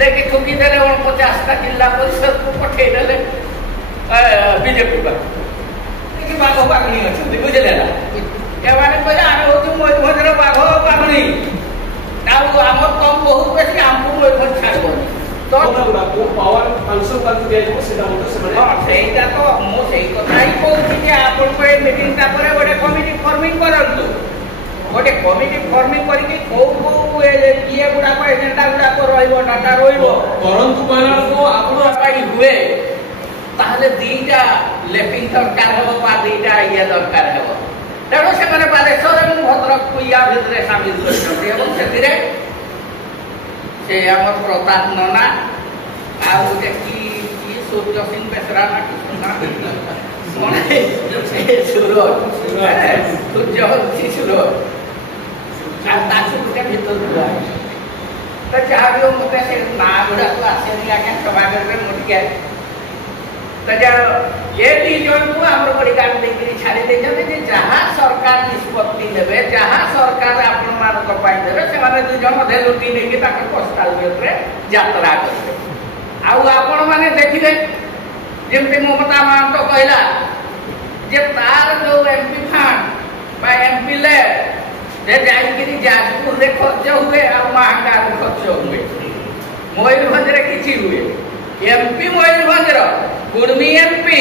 देखि ठुकीदेले 50टा जिला परिषद को पठेदेले बीजेपी कि बाघ बाघणी अच्छे बुझे ना एमाने कहले आमे होती मयूरभंजर बाघ बाघणी आमर कम बहुत बेसी आमको मयूरभंज छाड़बनी तो पावर फंक्शन करके दिया जाबो सेटा मत से माने हां सेटा तो मो सेई कथा ही कहूची जे आपन को ए मीटिंग ता परे गोटे कमिटी फॉर्मिंग करंतु गोटे कमिटी फॉर्मिंग करके को ये गुडा को एजेंडा गुडा को रहइबो डाटा रहइबो परंतु कहला को आपन पाई हुए ताहले दीटा लेपिंग दरकार हो बा दीटा ये दरकार हो तेणु से माने बालेश्वर एवं भद्रक को या भितरे शामिल करछथि एवं सेतिरे से हमर प्रताप नना आ जे की सूर्य सिंह बेसरा ना कि सुना मने सूर्य सूर्य आता सुटे भीतर दुआ तो चाहबो मते से ना गुडा को आसे नहीं आके सभागर में मुट गया तो ये दी जन को हमर बड़ीगार देखि छाड़ी दे जते जे जहां सरकार निष्पत्ति लेबे जहां सरकार आपन मान को पाई देबे से माने दु जन मधे लुटी नै कि ताकर पोस्टल रे यात्रा करबे आ आपन माने देखिबे जेमते ममता मान तो कहला जे तार जो एमपी फंड बा एमपी ले जे जाई कि जाजपुर रे खर्च हुए आ महांगा रे खर्च हुए मयूरभंज रे किछि हुए एमपी मयूरभंज रो कुर्मी एमपी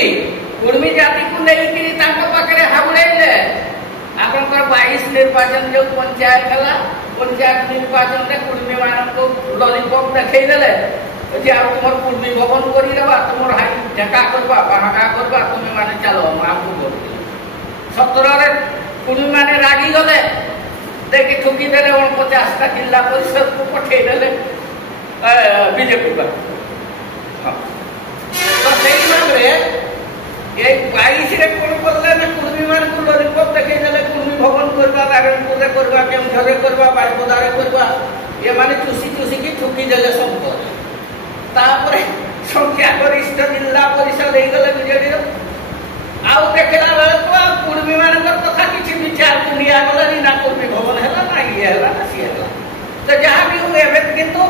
कुर्मी जाति को नहीं कि ताको पाकरे हाबुड़ेले आपनकर 22 निर्वाचन जो पंचायत हला पंचायत निर्वाचन रे कुर्मी मानन को लॉलीपॉप देखै देले जे आ तुमर कुर्मी भवन करी देबा तुमर हाई ढका करबा बाहाका करबा तुमे माने चलो हम आपको बोल 17 रे कुर्मी माने रागी गले देखि ठुकी देले 50टा जिला परिषद को पठे देले बीजेपी का तो सही भाबरे ए 22 रे कोन करले ना कुर्मी मान को लॉलीपॉप देखै देले कुर्मी भवन करबा नारायणपुर रे करबा केमझर रे करबा बारपदा रे करबा ये माने चुसी की ठुकी देले सब तापरे संख्या गरिष्ठ जिला परिषद हे गले बीजेडी आउ देखला बेले तो कुर्मी मानकर कथा किछि विचार दुनिया गलानी ना कुर्मी भवन हैला ना ये हैला ना सी हैला तो जहां भी हुए एबे किंतु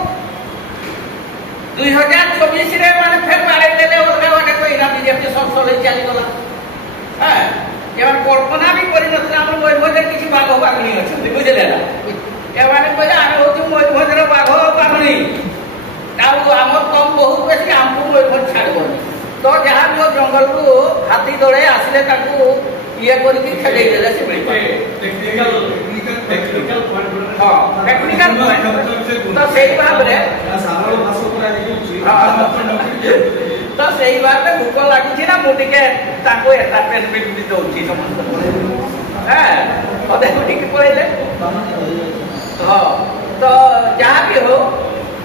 2024 रे माने फेर बारे देले ओरगा वाटे कोई ना बीजेपी संसद चली गला हां केवल कल्पना भी करि नथला हम मयूरभंज किछि बाघ बाघणी अछि बुझले ना ए माने कहले आमे होती मयूरभंज बाघ बाघणी आमर कम बहुत बेसी आमको मयूरभंज छाड़बनी तो जहां भी जंगल को हाथी दौड़े आसिले ताकू ये करके खेलै देले से बड़ी टेक्निकल तो सही बात रे साधारण भाषा पूरा देखि तो सही बात में भूख लागु छी ना मोटी के ताको एंटरटेनमेंट भी दउची समस्त हां ओदे मोटी के पळेले हां तो जहां भी हो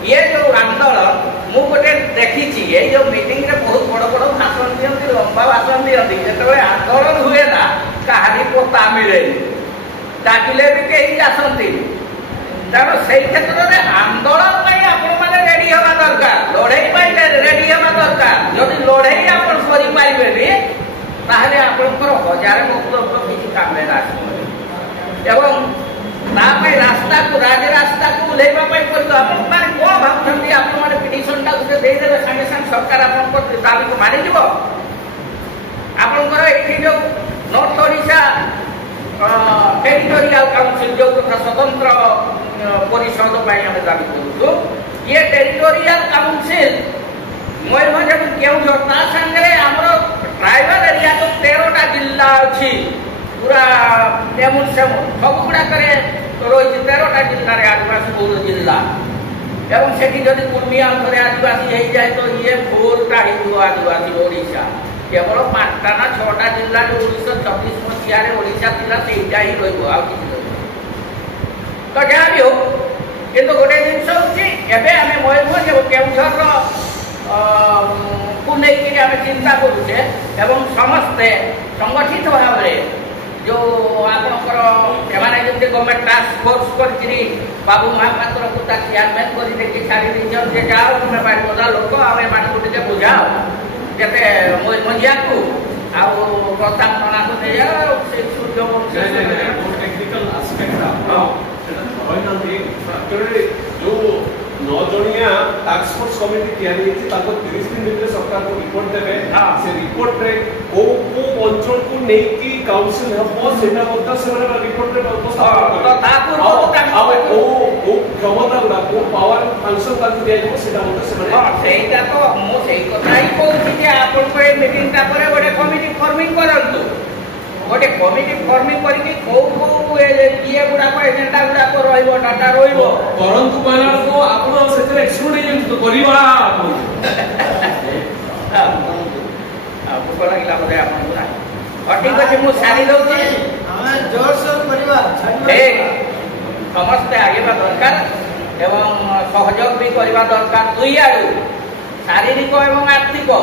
ये जो आंदोलन मु गोटे देखी ये जो मीटिंग रे बहुत बड़ बड़ भाषण दियंती लंबा भाषण दियंती जेतबे आंदोलन हुए ना कहानी पोता मिले डाकिले भी कहीं आसंती तेणु से क्षेत्र में आंदोलन नहीं आपण माने रेडी हवा दरकार लड़ाई पाई रेडी हवा दरकार जदि लड़ाई आपण करि पाइबेनी ताहले आपनकर हजार वक्तव्य किछि काम में आसी एवं तापे रास्ता को रास्ता को लेबा पाई पड़तो आपण माने को भाबथंती आपण माने पिटिशन टा उसे दे देबे संगे संग सरकार आपनकर दाबी को मानि दिबो आपनकर एठी जो नॉर्थ ओडिशा टेरिटोरियल काउंसिल जो स्वतंत्र परिषद पाई हम दाबी करू ये टेरिटोरियल काउंसिल मयूरभंज केउ जोता संगे हमरो ट्राइबल एरिया तो 13टा जिला अछि पूरा एमुन सेमुन सब गुडा करे रोज 13टा जिल्ला रे आदिवासी बहुल जिल्ला एवं सेठी जदि कुर्मी अंतरे आदिवासी हे जाय तो ये 4टा हिंदू आदिवासी ओडिशा केवल 5टा ना 6टा जिल्ला रे 1926 मसिया रे ओडिशा जिल्ला सेटा ही रहइबो आ किछि तो क्या भी हो किंतु गोटे जिनस होची एबे हमें मयूरभंज केउझर को नहीं कि हमें चिंता करूचे एवं समस्ते संगठित भाव रे जो आपनकर एमाने जे गवर्नमेंट टास्क फोर्स करछि बाबू महापात्र को ता चेयरमैन करि देखि छाड़ी दिजन जे जाओ तुमे बारी बदा लोक आमे मान को जे बुझाओ जते मयूरभंजिया को आ प्रताप तना को दे से सूर्य टेक्निकल एस्पेक्ट जो 9 जणिया टास्क टास्क फोर्स कमिटी तैयारी होती ताको 30 दिन भितर सरकार को रिपोर्ट देबे से रिपोर्ट रे को अंचल को नेकी काउंसिल हबो सेटा मत से माने रिपोर्ट रे उपस्थापन तो ताको को क्षमता गुडा को पावर फंक्शन ताको दिया जाबो सेटा मत से माने सेटा तो मो सेई कथा ही कहूची जे आपन को ए मीटिंग ता परे गोटे कमिटी फॉर्मिंग करंतु गोटे कमिटी फॉर्मिंग करके को ये गुडा को एजेंडा गुडा को रहइबो डाटा रहइबो परंतु कहला को आपन सेते एक्सक्लूड हे तो करिवा आपन भूख लगिला बोले आपन गुडा और ठीक अछि मु सारी दउची हमें जोर से करिवा समस्त आगे दरकार एवं सहयोग भी करवा दरकार दुई आडू शारीरिक एवं आर्थिक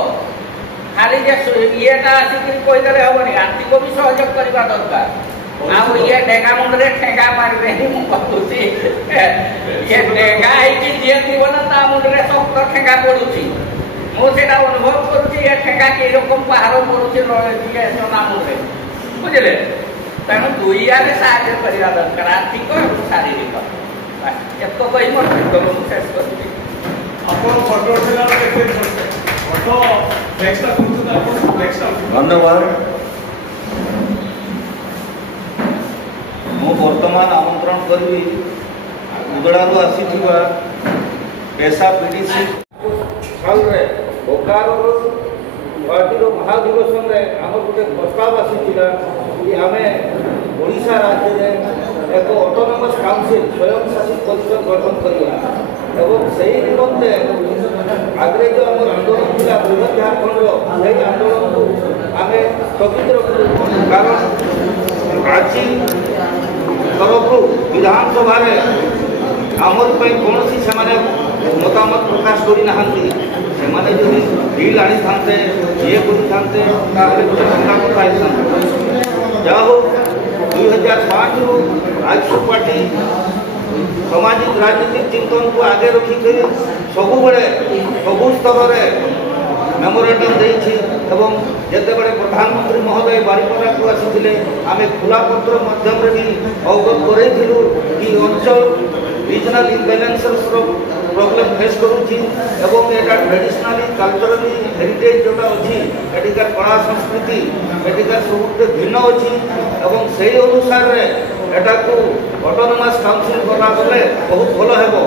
खाली जे येटा आसिक कहीदेले हेबनी आर्थिक भी सहयोग करवा दरकार आउ ये डेगा मुंडरे ठेगा मारबे ही मु कहूची ये डेगा आइकी जे जीवन ता मुंडरे सख्त ठेगा पडुची मु सेटा अनुभव करूची ये ठेगा के रकम पहाड़ पडुची ये सोना मुंडरे बुझले तेणु दुई आडे साहाय्य करवा दरकार आर्थिक और शारीरिक एतो कही मोर शेष करूची अपन फोटो उठेला देखते फोटो नेक्स्ट कुछ अपन नेक्स्ट धन्यवाद मु वर्तमान आमंत्रण करी उदड़ारू आसीथिबा पेशा पीडीसी हाल रे बोकारो पार्टीर महाधिवेशन रे हमर गोटे प्रस्ताव आसीथिला कि आमे ओडिशा राज्य रे एक ऑटोनोमस काउंसिल स्वयं शासित परिषद गठन करिया एवं सही निमंते आगे जो आम आंदोलन था बृहत झारखंड से आंदोलन को आम स्थगित रखु कारण आज तरफ विधानसभा आमर कौन से मतामत प्रकाश करना से बिल आनी था ये करते गोटे भंगा कथा जहा हो 2005 रु आजसू पार्टी सामाजिक राजनीतिक चिंतन को आगे रखिक सबु स्तर में मेमोरेंडम देछि एवं जिते बड़े प्रधानमंत्री महोदय बारिपदा को आसी आम खुला पत्र माध्यम भी अवगत करूँ कि अंचल रीजनल इम्बैलेंसेस प्रॉब्लम फेस करुँची एवं एटा ट्रेडिशनली कल्चरली हेरिटेज जोटा अच्छी एटिकार कला संस्कृति एटिकार सब भिन्न अच्छी एवं से अनुसार एटा को ऑटोनोमस काउंसिल करा गले बहुत भल हेबो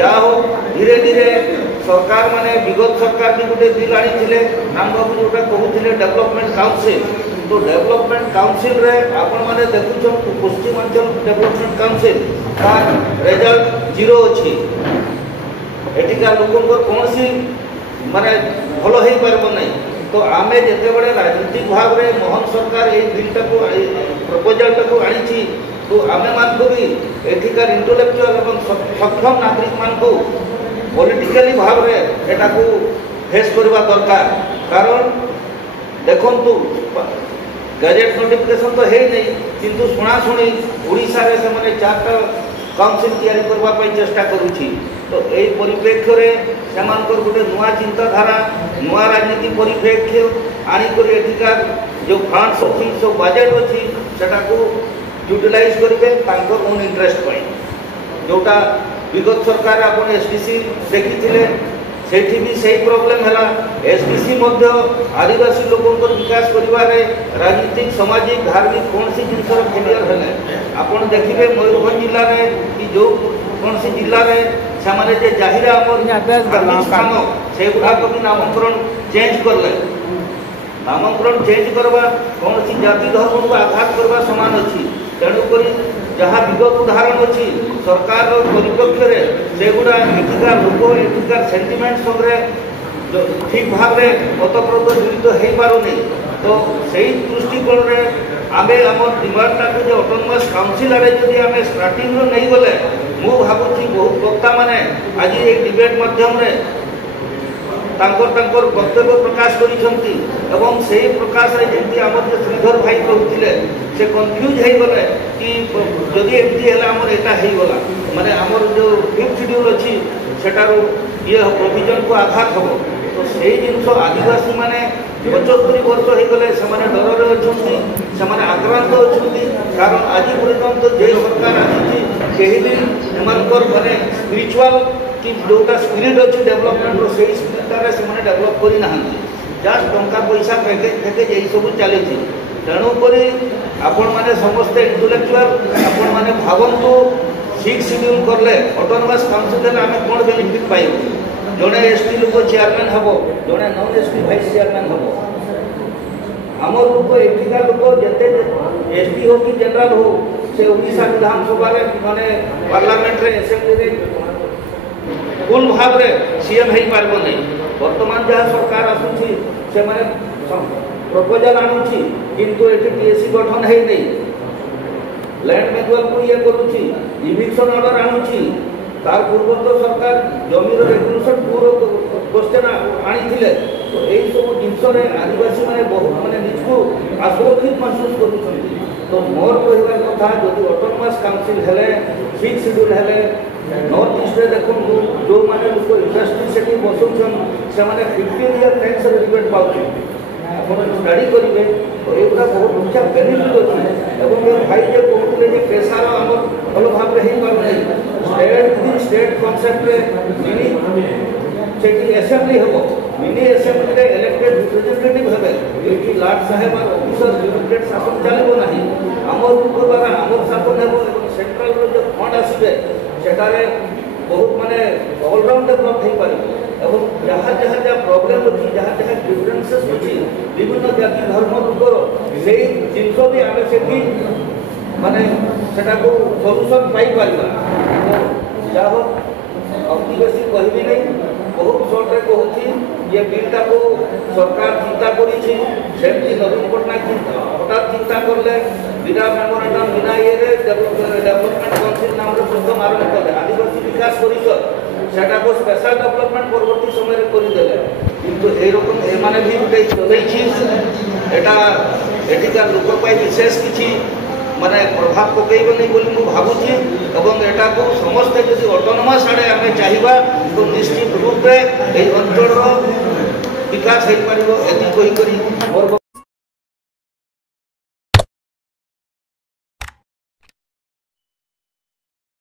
जा हो धीरे धीरे सरकार माने विगत सरकार भी गोटे बिल आनी नाम बाबू जोटा कहते डेवलपमेंट काउंसिल तो डेवलपमेंट काउंसिल रे आपण माने देखुछन पश्चिमांचल डेवलपमेंट काउंसिल का रिजल्ट 0 अछि एटिका लोकंकर कौन सी माने भल हो पारब नहीं तो आम जिते बड़े राजनीतिक भाव में मोहन सरकार ये बिलटा को प्रपोजाल को आनी तो आम मान को भी एठिकार इंटेलेक्चुअल और सक्षम नागरिक मान को पॉलिटिकली भाव में एटा को फेस करवा दरकार कारण देखंतु गजेट नोटिफिकेशन तो है नहीं किंतु शुणाशुणी ओडिशा रे से माने 4टा काउंसिल तैयारी करबा पई चेष्टा करूची तो यही परिप्रेक्ष्य रे सेमानकर गोटे नुआ चिंताधारा नुआ राजनीति परिप्रेक्ष्य आनिकर एठिकार जो फंड्स अच्छी सब बजेट अच्छी सेटा को यूटिलाइज करेंगे तांकर ओन इंटरेस्ट पाई जोटा विगत सरकार अपन एसडीसी देखी सेठी भी सही प्रॉब्लम है एसडीसी आदिवासी लोकों विकास करिवारे राजनीतिक सामाजिक धार्मिक कौन सी जिनसर फेलियर है आपन देखिए मयूरभंज जिले में कि जो कौन सी जिले में सामान्य जे जाहिरा स्थान से गुड़ाक भी नामांकन चेंज करले नामांकन चेंज करवा कौन सी जाति धर्म को आघात करवा समान अच्छी तेणुक जहाँ विगत उदाहरण अच्छी सरकार परिप्रेक्ष्य से गुड़ा एठिकार लोक एठिकार सेंटिमेंट संगे ठीक भाव में मतप्रद जड़ित हो पारुनी तो से दृष्टिकोण में आम आम डिमांडटा को जो ऑटोनोमस काउंसिल आड़े जदि आम स्टार्टिंग नहीं गले मु भावुची बहुत वक्ता माने आज ये डिबेट माध्यम तांकर वक्तव्य प्रकाश करिसंती एवं से प्रकाश रे जेंती हमर जे श्रीधर भाई कहउथिले से कंफ्यूज हे गले कि जदि एमती हैला हमर एटा हे गला माने हमर जो 5th शेड्यूल अछि सेटारो ये प्रोविजन को आघात हो तो से जिनस आदिवासी माने 75 वर्ष हो गले से माने डर रे अछंती से माने आक्रांत अछंती कारण आज पर्यंत जे सरकार आछि केहि दिन एमनकर माने स्पिरिचुअल कि जोटा स्पिरिट अच्छी डेभलपमेंट से स्पिरिटारे से डेभलप करना जस्ट टंका पैसा पैकेज फैकेज यही सब चली तेणुक आपण मैंने समस्ते इंटेलेक्चुआल आपण मैंने भावतु 6 शेड्यूल करले ऑटोनोमस काउंसिल आम कौन बेनिफिट पाइबू जड़े एसटी लोक चेयरमैन हम जड़े नॉन एसटी भाइस चेयरमैन हम आम लोक एठिका लोक जिते एसटी हो कि जनरल हो से ओडिशा विधानसभा माने पार्लियामेंट रे असेंबली रे फुल भाव रे सीएम हेई पारबो नै वर्तमान जहाँ सरकार आसुची से माने प्रपोजल आणुची किंतु एठी टीएससी गठन हेई नै लैंड मैनुअल को ये करूची इविक्शन ऑर्डर आणुची तार पूर्व तो सरकार जमीर रेगुलेशन पूरा क्वेश्चन आनी तो यही सब जिन आदिवासी मैंने बहुत मैंने निजको असुरक्षित महसूस कर तो मोर कहबार कथा जदि ऑटोनोमस काउंसिल हेले 6 शेड्यूल हेले नॉर्थ ईस्ट देखो जो मैंने लोक इंडस्ट्री से बसुन से मैंने 15 ईयर टैक्स रिबेट पाऊँ आप स्टडी करेंगे तो युवा बहुत अच्छा बेनिफिट अच्छे और भाई जो कहते हैं पेशार आम भल भाव में हो पार स्टेट कनसेप्ट मिनी से असेंबली हम मिनी असेंबली में इलेक्टेड रिप्रेजेंटेटिव हे ये लाट साहेब और ऑफिसर लिमिटेड शासन चलो ना आम लोक द्वारा आम शासन हो सेंट्रल जो फंड आसवे सेटारे बहुत माने ऑलराउंड डेभलप हो पार और जहाँ जहाँ जहाँ प्रॉब्लम अच्छी जहाँ जहाँ डिफरेंसेस अच्छी विभिन्न जाति धर्म लोकर से जिन भी आम से माने सेटा को सॉल्यूशन पाई पारिबा जाहो अति बेसी कहबी नहीं बहुत शॉर्ट रे कहूँ ये बिलटा को सरकार चिंता करी नवीन पट्टनायक हठात चिंता करले बिना मेमोरेंडम बिना ये डेवलपमेंट काउंसिल नाम प्रथम आरंभ कले आदिवासी विकास परिषद सेटा को स्पेशल डेवलपमेंट परवर्ती समय करदेले किंतु एरकम एमाने भी गोटे चलई एटा एटिका लोक विशेष किसी माने प्रभाव पकईब नहीं बोली मु भावुची एवं एटा को समस्ते जदि ऑटोनोमस आड़े आम चाहिए तो निश्चित रूप से अंचल विकास हो पार ये मोर